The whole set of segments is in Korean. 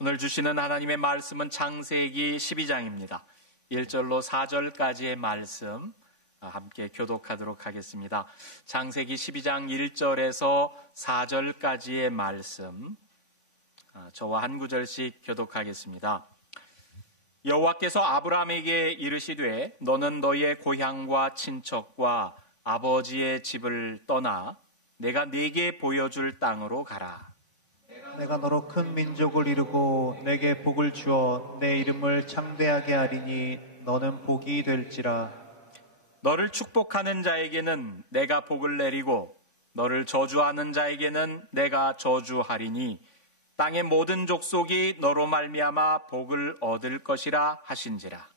오늘 주시는 하나님의 말씀은 창세기 12장입니다. 1절로 4절까지의 말씀 함께 교독하도록 하겠습니다. 창세기 12장 1절에서 4절까지의 말씀 저와 한 구절씩 교독하겠습니다. 여호와께서 아브라함에게 이르시되 너는 너의 고향과 친척과 아버지의 집을 떠나 내가 네게 보여줄 땅으로 가라. 내가 너로 큰 민족을 이루고 내게 복을 주어 내 이름을 창대하게 하리니 너는 복이 될지라. 너를 축복하는 자에게는 내가 복을 내리고 너를 저주하는 자에게는 내가 저주하리니 땅의 모든 족속이 너로 말미암아 복을 얻을 것이라 하신지라.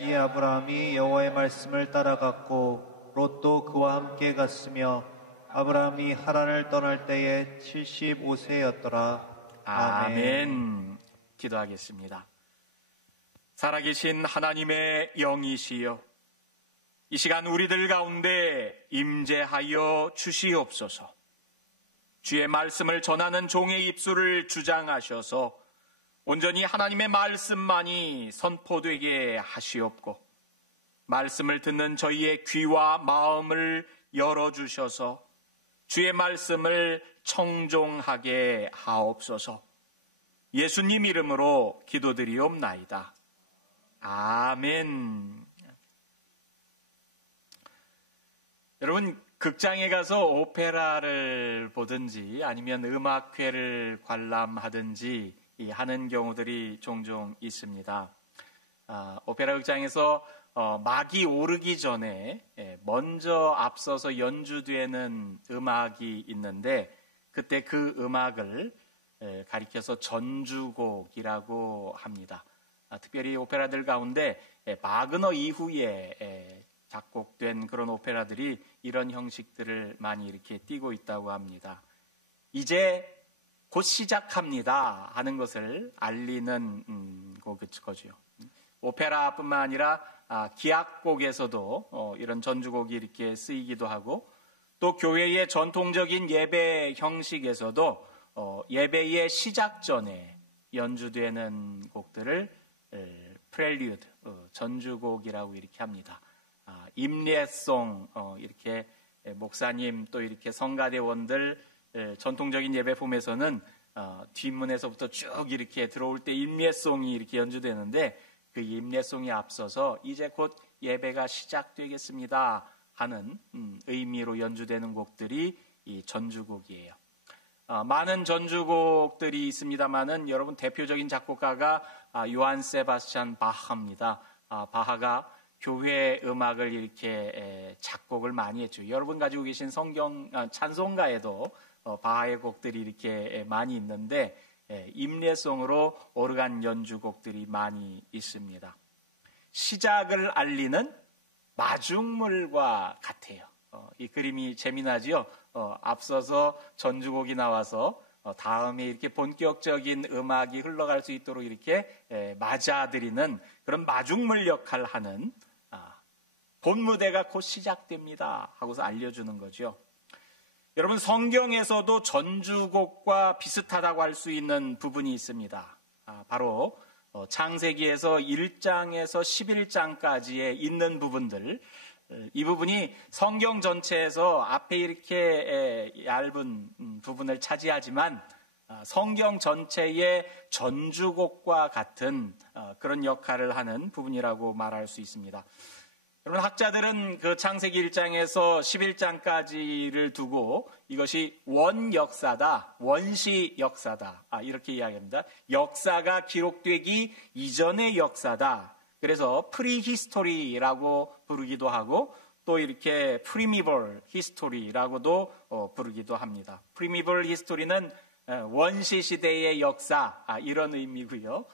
이 아브라함이 여호와의 말씀을 따라갔고 롯도 그와 함께 갔으며 아브라함이 하란을 떠날 때에 75세였더라. 아멘. 기도하겠습니다. 살아계신 하나님의 영이시여, 이 시간 우리들 가운데 임재하여 주시옵소서. 주의 말씀을 전하는 종의 입술을 주장하셔서 온전히 하나님의 말씀만이 선포되게 하시옵고 말씀을 듣는 저희의 귀와 마음을 열어주셔서 주의 말씀을 청종하게 하옵소서. 예수님 이름으로 기도드리옵나이다. 아멘. 여러분, 극장에 가서 오페라를 보든지 아니면 음악회를 관람하든지 하는 경우들이 종종 있습니다. 오페라 극장에서 막이 오르기 전에 먼저 앞서서 연주되는 음악이 있는데 그때 그 음악을 가리켜서 전주곡이라고 합니다. 특별히 오페라들 가운데 바그너 이후에 작곡된 그런 오페라들이 이런 형식들을 많이 이렇게 띠고 있다고 합니다. 이제 곧 시작합니다 하는 것을 알리는 거죠. 오페라뿐만 아니라 기악곡에서도 이런 전주곡이 이렇게 쓰이기도 하고 또 교회의 전통적인 예배 형식에서도 예배의 시작 전에 연주되는 곡들을 프렐류드, 전주곡이라고 이렇게 합니다. 임례송, 이렇게 목사님 또 이렇게 성가대원들 전통적인 예배품에서는 뒷문에서부터 쭉 이렇게 들어올 때 임례송이 이렇게 연주되는데 그 임례송이 앞서서 이제 곧 예배가 시작되겠습니다 하는 의미로 연주되는 곡들이 이 전주곡이에요. 많은 전주곡들이 있습니다만은 여러분 대표적인 작곡가가 요한 세바스찬 바하입니다. 바하가 교회 음악을 이렇게 작곡을 많이 했죠. 여러분 가지고 계신 성경 찬송가에도 바하의 곡들이 이렇게 많이 있는데 임례송으로 오르간 연주곡들이 많이 있습니다. 시작을 알리는 마중물과 같아요. 이 그림이 재미나지요. 앞서서 전주곡이 나와서 다음에 이렇게 본격적인 음악이 흘러갈 수 있도록 이렇게 맞아들이는 그런 마중물 역할을 하는 본 무대가 곧 시작됩니다 하고서 알려주는 거죠. 여러분, 성경에서도 전주곡과 비슷하다고 할 수 있는 부분이 있습니다. 바로 창세기에서 1장에서 11장까지에 있는 부분들, 이 부분이 성경 전체에서 앞에 이렇게 얇은 부분을 차지하지만 성경 전체의 전주곡과 같은 그런 역할을 하는 부분이라고 말할 수 있습니다. 여러분, 학자들은 그 창세기 1장에서 11장까지를 두고 이것이 원역사다, 원시 역사다, 이렇게 이야기합니다. 역사가 기록되기 이전의 역사다. 그래서 프리히스토리라고 부르기도 하고 또 이렇게 프리미벌 히스토리라고도 부르기도 합니다. 프리미벌 히스토리는 원시 시대의 역사, 이런 의미고요.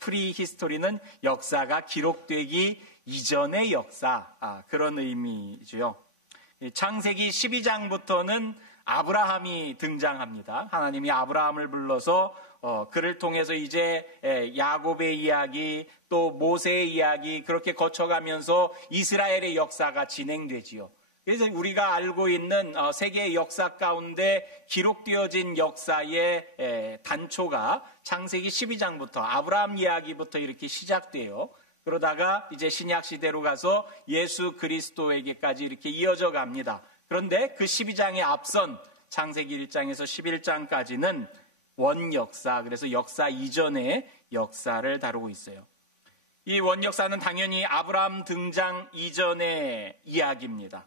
프리히스토리는 역사가 기록되기 이전의 역사, 그런 의미죠. 창세기 12장부터는 아브라함이 등장합니다. 하나님이 아브라함을 불러서 그를 통해서 이제 야곱의 이야기 또 모세의 이야기 그렇게 거쳐가면서 이스라엘의 역사가 진행되지요. 그래서 우리가 알고 있는 세계의 역사 가운데 기록되어진 역사의 단초가 창세기 12장부터 아브라함 이야기부터 이렇게 시작돼요. 그러다가 이제 신약 시대로 가서 예수 그리스도에게까지 이렇게 이어져 갑니다. 그런데 그 12장에 앞선 창세기 1장에서 11장까지는 원역사, 그래서 역사 이전의 역사를 다루고 있어요. 이 원역사는 당연히 아브라함 등장 이전의 이야기입니다.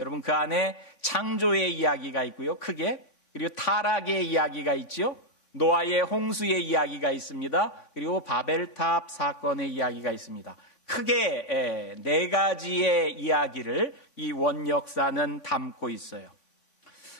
여러분, 그 안에 창조의 이야기가 있고요, 크게. 그리고 타락의 이야기가 있죠. 노아의 홍수의 이야기가 있습니다. 그리고 바벨탑 사건의 이야기가 있습니다. 크게 네 가지의 이야기를 이 원역사는 담고 있어요.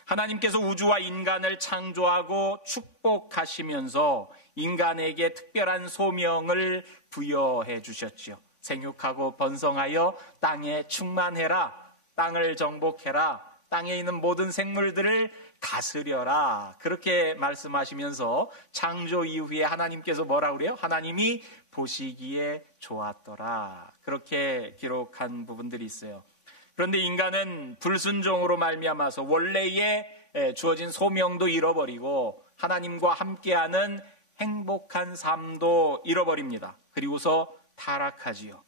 하나님께서 우주와 인간을 창조하고 축복하시면서 인간에게 특별한 소명을 부여해 주셨죠. 생육하고 번성하여 땅에 충만해라. 땅을 정복해라. 땅에 있는 모든 생물들을 다스려라. 그렇게 말씀하시면서 창조 이후에 하나님께서 뭐라고 그래요? 하나님이 보시기에 좋았더라. 그렇게 기록한 부분들이 있어요. 그런데 인간은 불순종으로 말미암아서 원래의 주어진 소명도 잃어버리고 하나님과 함께하는 행복한 삶도 잃어버립니다. 그리고서 타락하지요.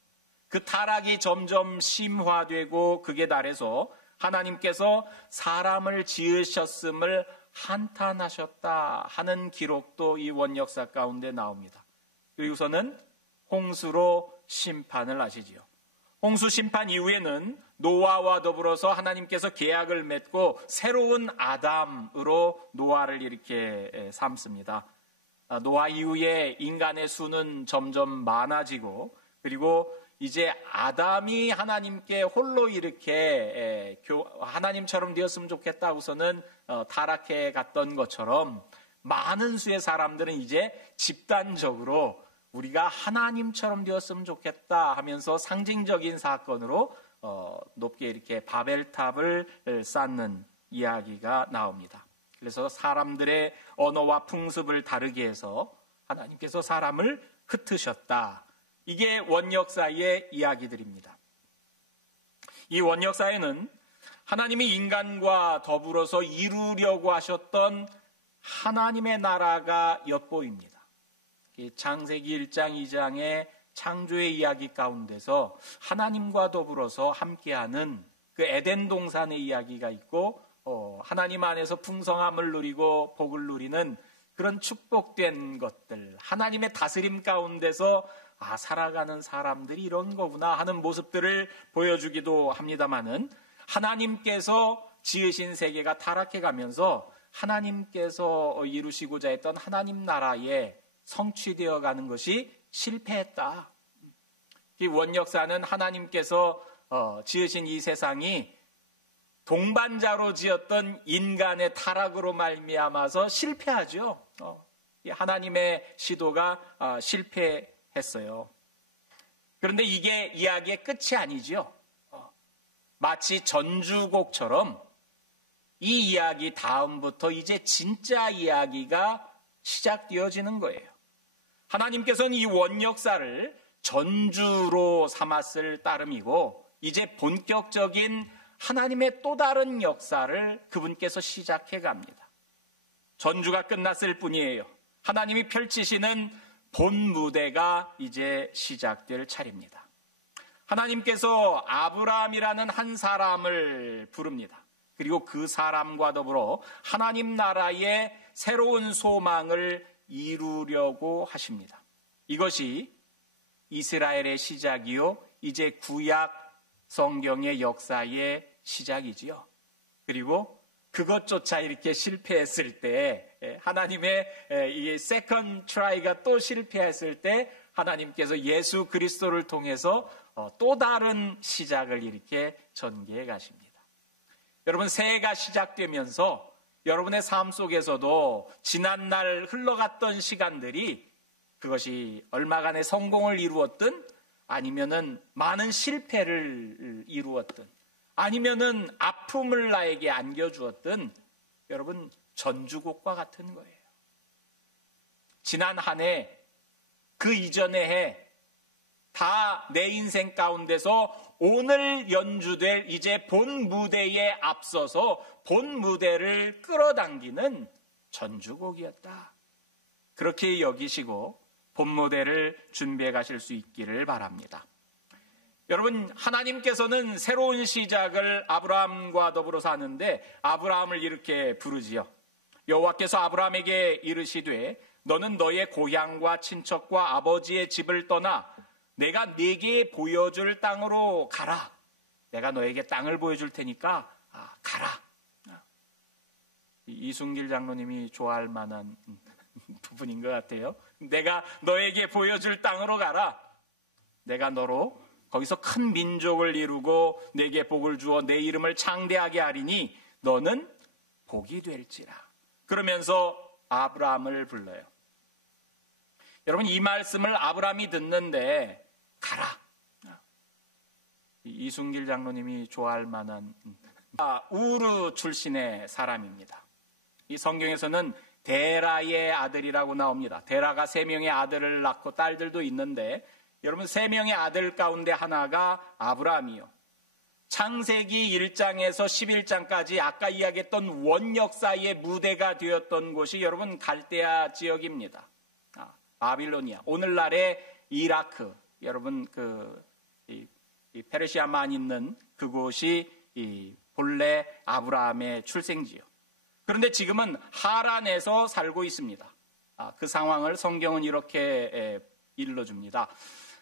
그 타락이 점점 심화되고 극에 달해서 하나님께서 사람을 지으셨음을 한탄하셨다 하는 기록도 이 원역사 가운데 나옵니다. 그리고서는 홍수로 심판을 하시지요. 홍수 심판 이후에는 노아와 더불어서 하나님께서 계약을 맺고 새로운 아담으로 노아를 이렇게 삼습니다. 노아 이후에 인간의 수는 점점 많아지고, 그리고 이제 아담이 하나님께 홀로 이렇게 하나님처럼 되었으면 좋겠다고서는 타락해 갔던 것처럼 많은 수의 사람들은 이제 집단적으로 우리가 하나님처럼 되었으면 좋겠다 하면서 상징적인 사건으로 높게 이렇게 바벨탑을 쌓는 이야기가 나옵니다. 그래서 사람들의 언어와 풍습을 다르게 해서 하나님께서 사람을 흩으셨다. 이게 원역사의 이야기들입니다. 이 원역사에는 하나님이 인간과 더불어서 이루려고 하셨던 하나님의 나라가 엿보입니다. 창세기 1장, 2장의 창조의 이야기 가운데서 하나님과 더불어서 함께하는 그 에덴 동산의 이야기가 있고, 하나님 안에서 풍성함을 누리고 복을 누리는 그런 축복된 것들, 하나님의 다스림 가운데서 살아가는 사람들이 이런 거구나 하는 모습들을 보여주기도 합니다마는, 하나님께서 지으신 세계가 타락해 가면서 하나님께서 이루시고자 했던 하나님 나라에 성취되어 가는 것이 실패했다. 이 원역사는 하나님께서 지으신 이 세상이 동반자로 지었던 인간의 타락으로 말미암아서 실패하죠. 하나님의 시도가 실패했어요. 그런데 이게 이야기의 끝이 아니죠. 마치 전주곡처럼 이 이야기 다음부터 이제 진짜 이야기가 시작되어지는 거예요. 하나님께서는 이 원역사를 전주로 삼았을 따름이고, 이제 본격적인 하나님의 또 다른 역사를 그분께서 시작해 갑니다. 전주가 끝났을 뿐이에요. 하나님이 펼치시는 본 무대가 이제 시작될 차례입니다. 하나님께서 아브라함이라는 한 사람을 부릅니다. 그리고 그 사람과 더불어 하나님 나라의 새로운 소망을 이루려고 하십니다. 이것이 이스라엘의 시작이요, 이제 구약 성경의 역사의 시작이지요. 그리고 그것조차 이렇게 실패했을 때, 하나님의 이 세컨드 트라이가 또 실패했을 때 하나님께서 예수 그리스도를 통해서 또 다른 시작을 이렇게 전개해 가십니다. 여러분, 새해가 시작되면서 여러분의 삶 속에서도 지난날 흘러갔던 시간들이 그것이 얼마간의 성공을 이루었든, 아니면은 많은 실패를 이루었든, 아니면은 아픔을 나에게 안겨주었든, 여러분, 전주곡과 같은 거예요. 지난 한 해, 그 이전의 해, 다 내 인생 가운데서 오늘 연주될 이제 본 무대에 앞서서 본 무대를 끌어당기는 전주곡이었다. 그렇게 여기시고 본 무대를 준비해 가실 수 있기를 바랍니다. 여러분, 하나님께서는 새로운 시작을 아브라함과 더불어서 하는데 아브라함을 이렇게 부르지요. 여호와께서 아브라함에게 이르시되 너는 너의 고향과 친척과 아버지의 집을 떠나 내가 네게 보여줄 땅으로 가라. 내가 너에게 땅을 보여줄 테니까 가라. 이순길 장로님이 좋아할 만한 부분인 것 같아요. 내가 너에게 보여줄 땅으로 가라. 내가 너로 거기서 큰 민족을 이루고 내게 복을 주어 내 이름을 창대하게 하리니 너는 복이 될지라. 그러면서 아브라함을 불러요. 여러분, 이 말씀을 아브라함이 듣는데 가라. 이순길 장로님이 좋아할 만한 우르 출신의 사람입니다. 이 성경에서는 데라의 아들이라고 나옵니다. 데라가 3명의 아들을 낳고 딸들도 있는데 여러분, 3명의 아들 가운데 하나가 아브라함이요. 창세기 1장에서 11장까지 아까 이야기했던 원역사의 무대가 되었던 곳이 여러분 갈대아 지역입니다. 바빌로니아, 오늘날의 이라크, 여러분 이 페르시아만 있는 그곳이 본래 아브라함의 출생지요. 그런데 지금은 하란에서 살고 있습니다. 그 상황을 성경은 이렇게 일러줍니다.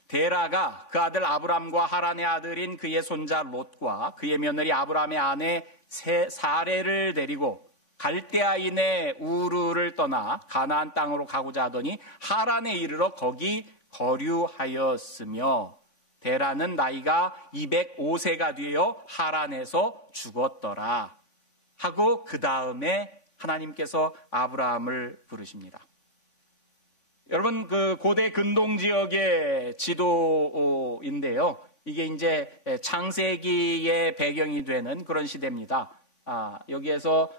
데라가 그 아들 아브람과 하란의 아들인 그의 손자 롯과 그의 며느리 아브람의 아내 사레를 데리고 갈대아인의 우르를 떠나 가나안 땅으로 가고자 하더니 하란에 이르러 거기 거류하였으며 데라는 나이가 205세가 되어 하란에서 죽었더라 하고 그 다음에 하나님께서 아브라함을 부르십니다. 여러분, 그 고대 근동 지역의 지도인데요. 이게 이제 창세기의 배경이 되는 그런 시대입니다. 여기에서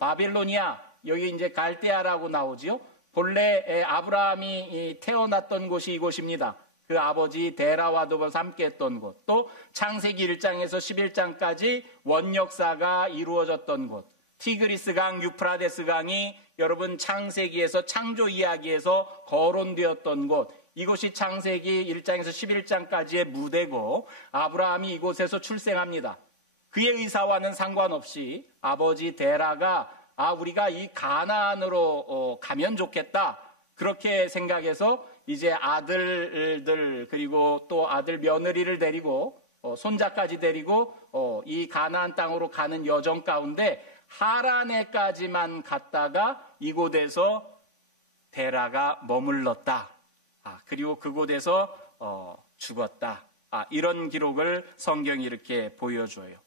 바빌로니아, 여기 이제 갈대아라고 나오지요. 본래 아브라함이 태어났던 곳이 이곳입니다. 그 아버지 데라와 더불어서 함께 했던 곳, 또 창세기 1장에서 11장까지 원역사가 이루어졌던 곳, 티그리스 강, 유프라데스 강이 여러분 창세기에서 창조 이야기에서 거론되었던 곳, 이곳이 창세기 1장에서 11장까지의 무대고 아브라함이 이곳에서 출생합니다. 그의 의사와는 상관없이 아버지 데라가 우리가 이 가나안으로 가면 좋겠다, 그렇게 생각해서 이제 아들들 그리고 또 아들 며느리를 데리고 손자까지 데리고 이 가나안 땅으로 가는 여정 가운데 하란에까지만 갔다가 이곳에서 데라가 머물렀다. 그리고 그곳에서 죽었다. 이런 기록을 성경이 이렇게 보여줘요.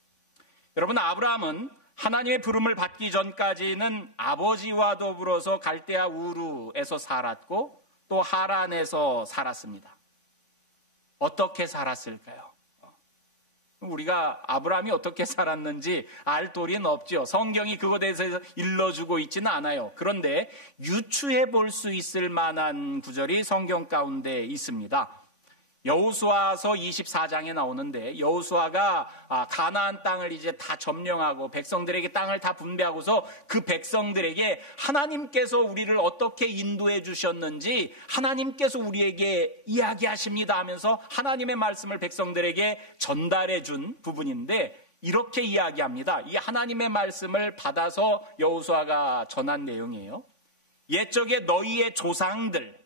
여러분, 아브라함은 하나님의 부름을 받기 전까지는 아버지와 더불어서 갈대아 우르에서 살았고 또 하란에서 살았습니다. 어떻게 살았을까요? 우리가 아브라함이 어떻게 살았는지 알 도리는 없죠. 성경이 그것에 대해서 일러주고 있지는 않아요. 그런데 유추해 볼 수 있을 만한 구절이 성경 가운데 있습니다. 여호수아서 24장에 나오는데 여호수아가 가나안 땅을 이제 다 점령하고 백성들에게 땅을 다 분배하고서 그 백성들에게 하나님께서 우리를 어떻게 인도해 주셨는지 하나님께서 우리에게 이야기하십니다 하면서 하나님의 말씀을 백성들에게 전달해 준 부분인데 이렇게 이야기합니다. 이 하나님의 말씀을 받아서 여호수아가 전한 내용이에요. 옛적에 너희의 조상들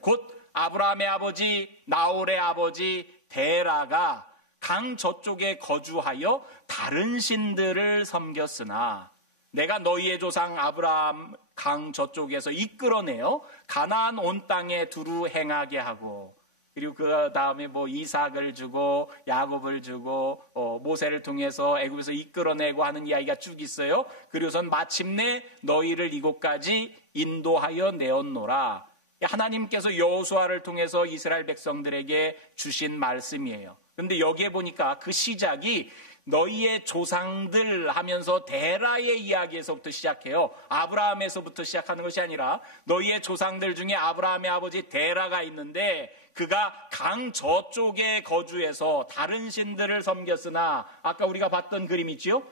곧 아브라함의 아버지 나홀의 아버지 데라가 강 저쪽에 거주하여 다른 신들을 섬겼으나 내가 너희의 조상 아브라함 강 저쪽에서 이끌어내어 가나안 온 땅에 두루 행하게 하고 그리고 그 다음에 이삭을 주고 야곱을 주고 모세를 통해서 애굽에서 이끌어내고 하는 이야기가 쭉 있어요. 그리고선 마침내 너희를 이곳까지 인도하여 내었노라. 하나님께서 여호수아를 통해서 이스라엘 백성들에게 주신 말씀이에요. 그런데 여기에 보니까 그 시작이 너희의 조상들 하면서 데라의 이야기에서부터 시작해요. 아브라함에서부터 시작하는 것이 아니라 너희의 조상들 중에 아브라함의 아버지 데라가 있는데 그가 강 저쪽에 거주해서 다른 신들을 섬겼으나 아까 우리가 봤던 그림 있죠?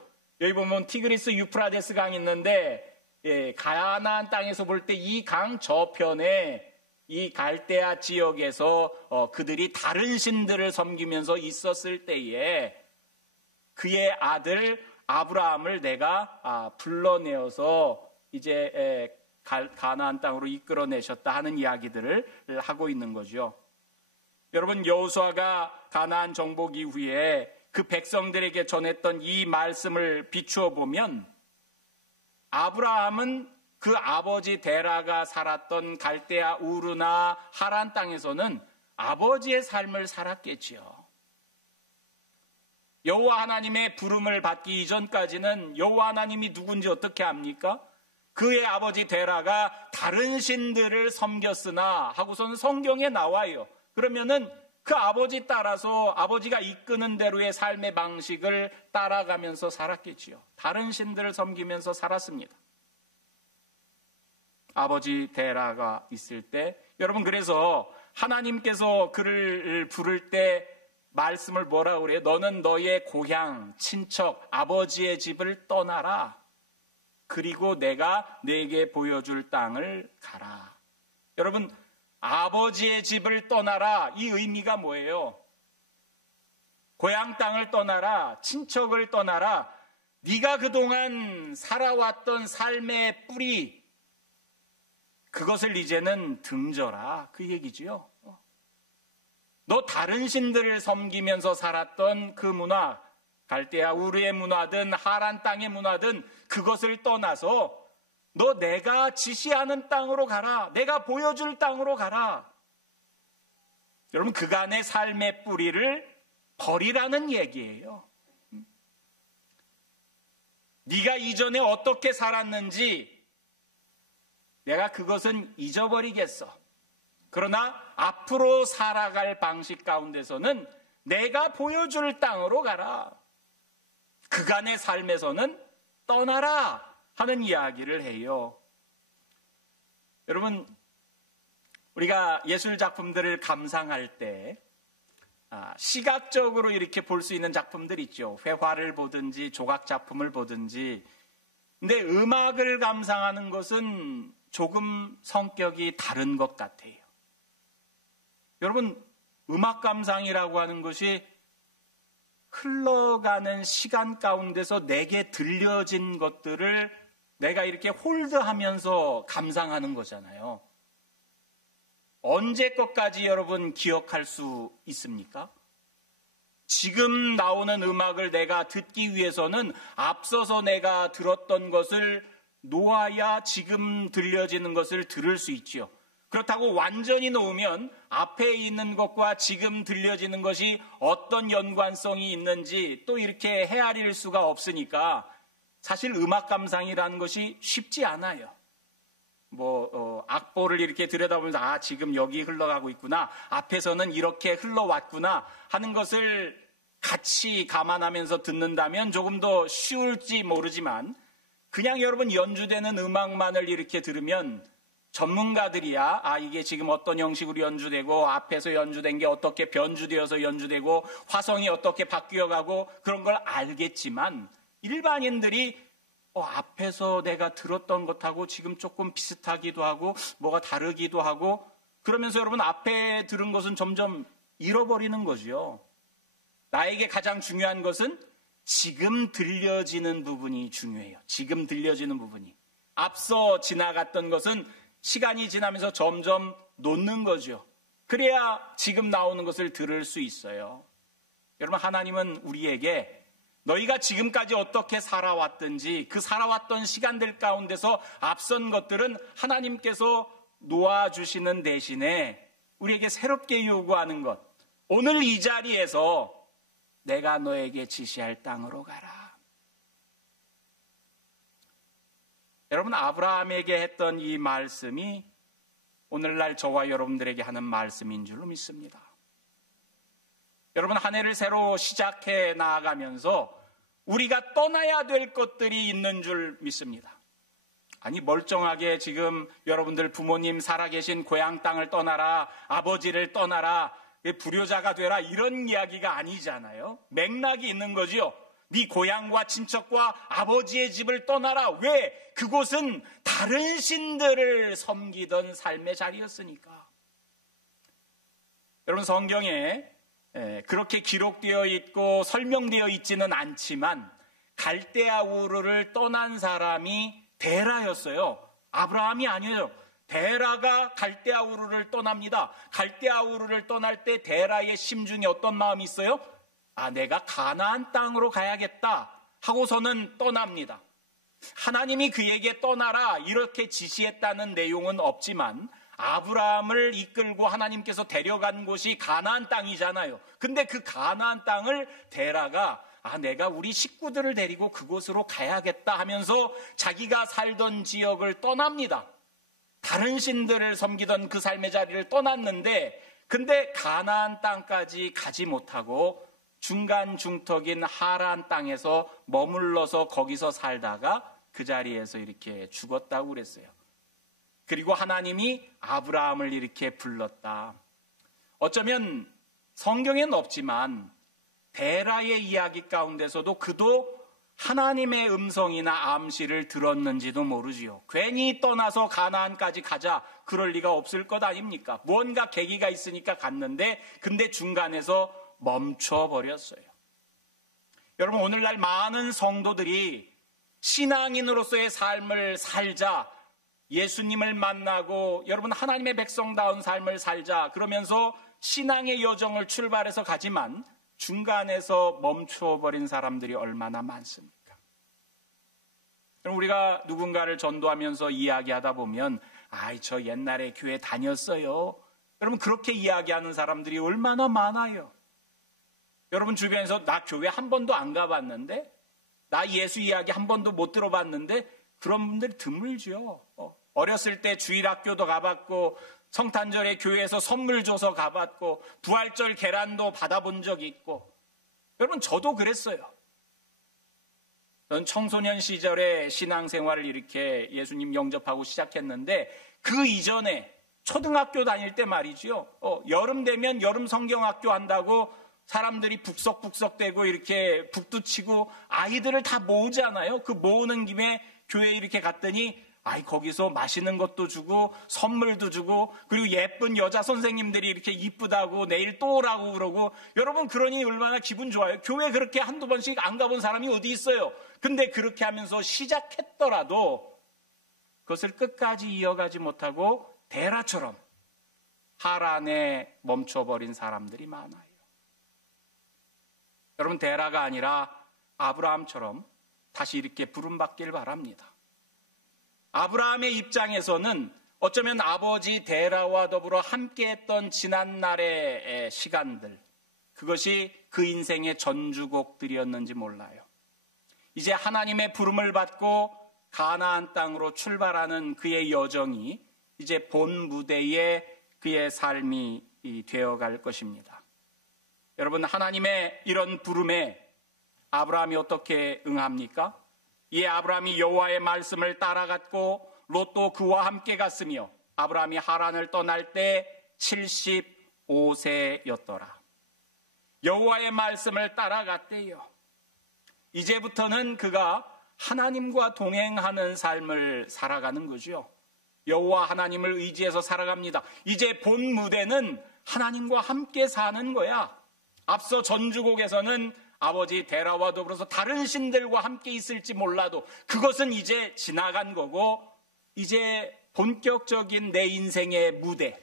여기 보면 티그리스 유프라데스 강이 있는데 가나안 땅에서 볼 때 이 강 저편에 이 갈대아 지역에서 그들이 다른 신들을 섬기면서 있었을 때에 그의 아들 아브라함을 내가 불러내어서 이제 가나안 땅으로 이끌어내셨다 하는 이야기들을 하고 있는 거죠. 여러분, 여호수아가 가나안 정복 이후에 그 백성들에게 전했던 이 말씀을 비추어 보면 아브라함은 그 아버지 데라가 살았던 갈대아 우르나 하란 땅에서는 아버지의 삶을 살았겠지요. 여호와 하나님의 부름을 받기 이전까지는 여호와 하나님이 누군지 어떻게 압니까? 그의 아버지 데라가 다른 신들을 섬겼으나 하고서는 성경에 나와요. 그러면은 그 아버지 따라서 아버지가 이끄는 대로의 삶의 방식을 따라가면서 살았겠지요. 다른 신들을 섬기면서 살았습니다. 아버지 데라가 있을 때 여러분, 그래서 하나님께서 그를 부를 때 말씀을 뭐라고 그래요? 너는 너의 고향, 친척, 아버지의 집을 떠나라. 그리고 내가 네게 보여줄 땅을 가라. 여러분, 아버지의 집을 떠나라. 이 의미가 뭐예요? 고향 땅을 떠나라. 친척을 떠나라. 네가 그동안 살아왔던 삶의 뿌리, 그것을 이제는 등져라. 그 얘기지요. 너 다른 신들을 섬기면서 살았던 그 문화, 갈대아 우르의 문화든 하란 땅의 문화든 그것을 떠나서 너 내가 지시하는 땅으로 가라. 내가 보여줄 땅으로 가라. 여러분, 그간의 삶의 뿌리를 버리라는 얘기예요. 네가 이전에 어떻게 살았는지 내가 그것은 잊어버리겠어. 그러나 앞으로 살아갈 방식 가운데서는 내가 보여줄 땅으로 가라. 그간의 삶에서는 떠나라 하는 이야기를 해요. 여러분, 우리가 예술 작품들을 감상할 때 시각적으로 이렇게 볼 수 있는 작품들 있죠. 회화를 보든지 조각 작품을 보든지. 근데 음악을 감상하는 것은 조금 성격이 다른 것 같아요. 여러분, 음악 감상이라고 하는 것이 흘러가는 시간 가운데서 내게 들려진 것들을 내가 이렇게 홀드하면서 감상하는 거잖아요. 언제 것까지 여러분 기억할 수 있습니까? 지금 나오는 음악을 내가 듣기 위해서는 앞서서 내가 들었던 것을 놓아야 지금 들려지는 것을 들을 수 있지요. 그렇다고 완전히 놓으면 앞에 있는 것과 지금 들려지는 것이 어떤 연관성이 있는지 또 이렇게 헤아릴 수가 없으니까 사실 음악 감상이라는 것이 쉽지 않아요. 악보를 이렇게 들여다보면서 지금 여기 흘러가고 있구나, 앞에서는 이렇게 흘러왔구나 하는 것을 같이 감안하면서 듣는다면 조금 더 쉬울지 모르지만 그냥 여러분 연주되는 음악만을 이렇게 들으면 전문가들이야 이게 지금 어떤 형식으로 연주되고 앞에서 연주된 게 어떻게 변주되어서 연주되고 화성이 어떻게 바뀌어가고 그런 걸 알겠지만 일반인들이 앞에서 내가 들었던 것하고 지금 조금 비슷하기도 하고 뭐가 다르기도 하고 그러면서 여러분 앞에 들은 것은 점점 잃어버리는 거죠. 나에게 가장 중요한 것은 지금 들려지는 부분이 중요해요. 지금 들려지는 부분이. 앞서 지나갔던 것은 시간이 지나면서 점점 놓는 거죠. 그래야 지금 나오는 것을 들을 수 있어요. 여러분, 하나님은 우리에게 너희가 지금까지 어떻게 살아왔든지 그 살아왔던 시간들 가운데서 앞선 것들은 하나님께서 놓아주시는 대신에 우리에게 새롭게 요구하는 것, 오늘 이 자리에서 내가 너에게 지시할 땅으로 가라. 여러분, 아브라함에게 했던 이 말씀이 오늘날 저와 여러분들에게 하는 말씀인 줄로 믿습니다. 여러분, 한 해를 새로 시작해 나아가면서 우리가 떠나야 될 것들이 있는 줄 믿습니다. 아니, 멀쩡하게 지금 여러분들 부모님 살아계신 고향 땅을 떠나라, 아버지를 떠나라, 불효자가 되라, 이런 이야기가 아니잖아요. 맥락이 있는 거죠. 네 고향과 친척과 아버지의 집을 떠나라. 왜? 그곳은 다른 신들을 섬기던 삶의 자리였으니까. 여러분, 성경에 그렇게 기록되어 있고 설명되어 있지는 않지만 갈대아 우르를 떠난 사람이 데라였어요. 아브라함이 아니에요. 데라가 갈대아 우르를 떠납니다. 갈대아 우르를 떠날 때 데라의 심중에 어떤 마음이 있어요? 아, 내가 가나안 땅으로 가야겠다 하고서는 떠납니다. 하나님이 그에게 떠나라 이렇게 지시했다는 내용은 없지만 아브라함을 이끌고 하나님께서 데려간 곳이 가나안 땅이잖아요. 근데 그 가나안 땅을 데라가 내가 우리 식구들을 데리고 그곳으로 가야겠다 하면서 자기가 살던 지역을 떠납니다. 다른 신들을 섬기던 그 삶의 자리를 떠났는데, 근데 가나안 땅까지 가지 못하고 중간 중턱인 하란 땅에서 머물러서 거기서 살다가 그 자리에서 이렇게 죽었다고 그랬어요. 그리고 하나님이 아브라함을 이렇게 불렀다. 어쩌면 성경에는 없지만 데라의 이야기 가운데서도 그도 하나님의 음성이나 암시를 들었는지도 모르지요. 괜히 떠나서 가나안까지 가자 그럴 리가 없을 것 아닙니까? 무언가 계기가 있으니까 갔는데 근데 중간에서 멈춰버렸어요. 여러분, 오늘날 많은 성도들이 신앙인으로서의 삶을 살자, 예수님을 만나고 여러분 하나님의 백성다운 삶을 살자 그러면서 신앙의 여정을 출발해서 가지만 중간에서 멈춰버린 사람들이 얼마나 많습니까? 우리가 누군가를 전도하면서 이야기하다 보면 저 옛날에 교회 다녔어요. 여러분, 그렇게 이야기하는 사람들이 얼마나 많아요. 여러분 주변에서 나 교회 한 번도 안 가봤는데, 나 예수 이야기 한 번도 못 들어봤는데, 그런 분들이 드물죠. 어렸을 때 주일학교도 가봤고 성탄절에 교회에서 선물 줘서 가봤고 부활절 계란도 받아본 적이 있고. 여러분, 저도 그랬어요. 전 청소년 시절에 신앙생활을 이렇게 예수님 영접하고 시작했는데 그 이전에 초등학교 다닐 때 말이죠. 여름 되면 여름 성경학교 한다고 사람들이 북석북석대고 이렇게 북두 치고 아이들을 다 모으잖아요. 그 모으는 김에 교회에 이렇게 갔더니 거기서 맛있는 것도 주고 선물도 주고 그리고 예쁜 여자 선생님들이 이렇게 이쁘다고 내일 또 오라고 그러고, 여러분 그러니 얼마나 기분 좋아요. 교회 그렇게 한두 번씩 안 가본 사람이 어디 있어요. 근데 그렇게 하면서 시작했더라도 그것을 끝까지 이어가지 못하고 데라처럼 하란에 멈춰버린 사람들이 많아요. 여러분, 데라가 아니라 아브라함처럼 다시 이렇게 부름받길 바랍니다. 아브라함의 입장에서는 어쩌면 아버지 데라와 더불어 함께했던 지난날의 시간들, 그것이 그 인생의 전주곡들이었는지 몰라요. 이제 하나님의 부름을 받고 가나안 땅으로 출발하는 그의 여정이 이제 본 무대의 그의 삶이 되어갈 것입니다. 여러분, 하나님의 이런 부름에 아브라함이 어떻게 응합니까? 이 아브라함이 여호와의 말씀을 따라갔고 롯도 그와 함께 갔으며 아브라함이 하란을 떠날 때 75세였더라. 여호와의 말씀을 따라갔대요. 이제부터는 그가 하나님과 동행하는 삶을 살아가는 거죠. 여호와 하나님을 의지해서 살아갑니다. 이제 본 무대는 하나님과 함께 사는 거야. 앞서 전주곡에서는 아버지 데라와 더불어서 다른 신들과 함께 있을지 몰라도 그것은 이제 지나간 거고, 이제 본격적인 내 인생의 무대.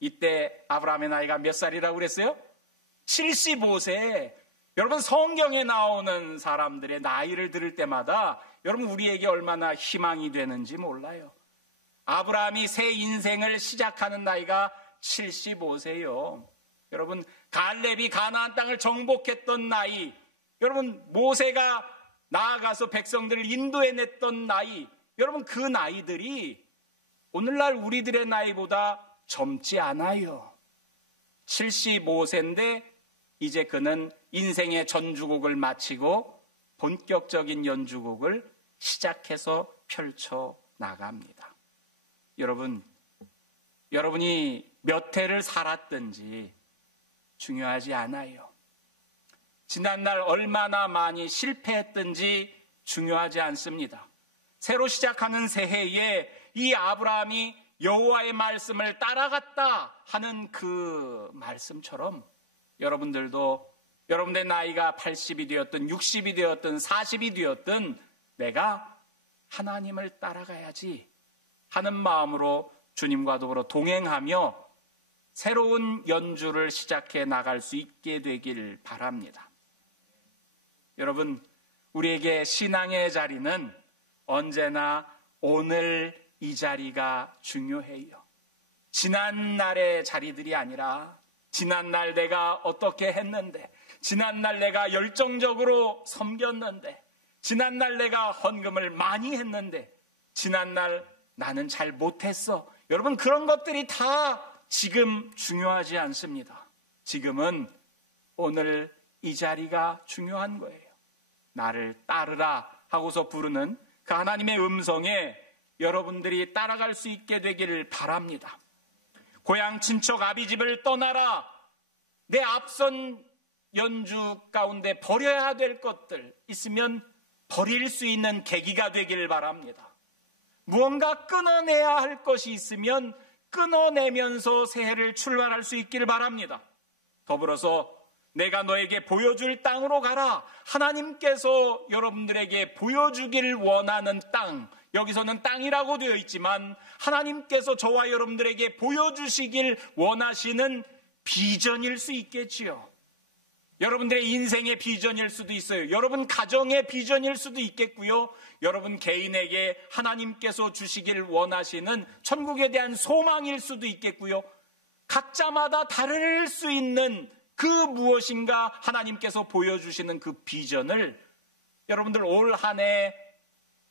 이때 아브라함의 나이가 몇 살이라고 그랬어요? 75세. 여러분, 성경에 나오는 사람들의 나이를 들을 때마다 여러분 우리에게 얼마나 희망이 되는지 몰라요. 아브라함이 새 인생을 시작하는 나이가 75세요. 여러분, 갈렙이 가나안 땅을 정복했던 나이, 여러분 모세가 나아가서 백성들을 인도해냈던 나이, 여러분 그 나이들이 오늘날 우리들의 나이보다 젊지 않아요. 75세인데 이제 그는 인생의 전주곡을 마치고 본격적인 연주곡을 시작해서 펼쳐 나갑니다. 여러분이 몇 해를 살았든지 중요하지 않아요. 지난날 얼마나 많이 실패했든지 중요하지 않습니다. 새로 시작하는 새해에 이 아브라함이 여호와의 말씀을 따라갔다 하는 그 말씀처럼 여러분들도 여러분의 나이가 80이 되었든 60이 되었든 40이 되었든 내가 하나님을 따라가야지 하는 마음으로 주님과 더불어 동행하며 새로운 연주를 시작해 나갈 수 있게 되길 바랍니다. 여러분, 우리에게 신앙의 자리는 언제나 오늘 이 자리가 중요해요. 지난날의 자리들이 아니라 지난날 내가 어떻게 했는데, 지난날 내가 열정적으로 섬겼는데, 지난날 내가 헌금을 많이 했는데, 지난날 나는 잘 못했어. 여러분, 그런 것들이 다 지금 중요하지 않습니다. 지금은 오늘 이 자리가 중요한 거예요. 나를 따르라 하고서 부르는 그 하나님의 음성에 여러분들이 따라갈 수 있게 되기를 바랍니다. 고향 친척 아비집을 떠나라. 내 앞선 연주 가운데 버려야 될 것들 있으면 버릴 수 있는 계기가 되기를 바랍니다. 무언가 끊어내야 할 것이 있으면 끊어내면서 새해를 출발할 수 있기를 바랍니다. 더불어서 내가 너에게 보여줄 땅으로 가라. 하나님께서 여러분들에게 보여주길 원하는 땅, 여기서는 땅이라고 되어 있지만 하나님께서 저와 여러분들에게 보여주시길 원하시는 비전일 수 있겠지요. 여러분들의 인생의 비전일 수도 있어요. 여러분 가정의 비전일 수도 있겠고요. 여러분 개인에게 하나님께서 주시길 원하시는 천국에 대한 소망일 수도 있겠고요. 각자마다 다를 수 있는 그 무엇인가 하나님께서 보여주시는 그 비전을 여러분들 올 한 해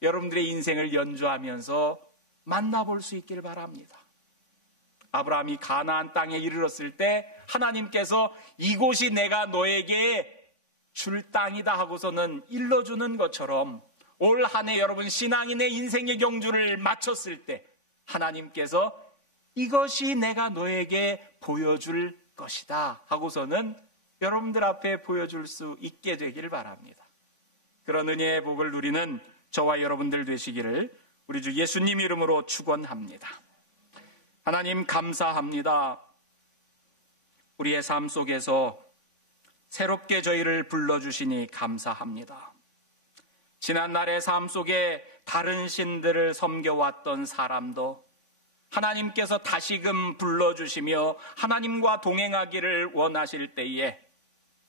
여러분들의 인생을 연주하면서 만나볼 수 있기를 바랍니다. 아브라함이 가나안 땅에 이르렀을 때 하나님께서 이곳이 내가 너에게 줄 땅이다 하고서는 일러주는 것처럼 올 한 해 여러분 신앙인의 인생의 경주를 마쳤을 때 하나님께서 이것이 내가 너에게 보여줄 것이다 하고서는 여러분들 앞에 보여줄 수 있게 되기를 바랍니다. 그런 은혜의 복을 누리는 저와 여러분들 되시기를 우리 주 예수님 이름으로 축원합니다. 하나님 감사합니다. 우리의 삶 속에서 새롭게 저희를 불러주시니 감사합니다. 지난날의 삶 속에 다른 신들을 섬겨왔던 사람도 하나님께서 다시금 불러주시며 하나님과 동행하기를 원하실 때에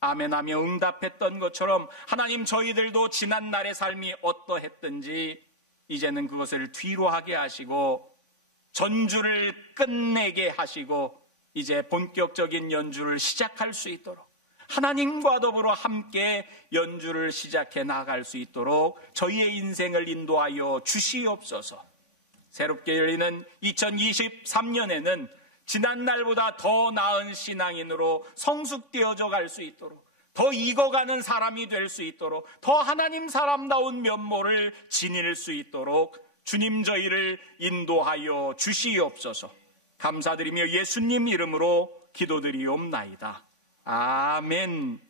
아멘하며 응답했던 것처럼 하나님 저희들도 지난날의 삶이 어떠했든지 이제는 그것을 뒤로 하게 하시고 전주를 끝내게 하시고 이제 본격적인 연주를 시작할 수 있도록 하나님과 더불어 함께 연주를 시작해 나갈 수 있도록 저희의 인생을 인도하여 주시옵소서. 새롭게 열리는 2023년에는 지난날보다 더 나은 신앙인으로 성숙되어져 갈 수 있도록 더 익어가는 사람이 될 수 있도록 더 하나님 사람다운 면모를 지닐 수 있도록 주님 저희를 인도하여 주시옵소서. 감사드리며 예수님 이름으로 기도드리옵나이다. 아멘.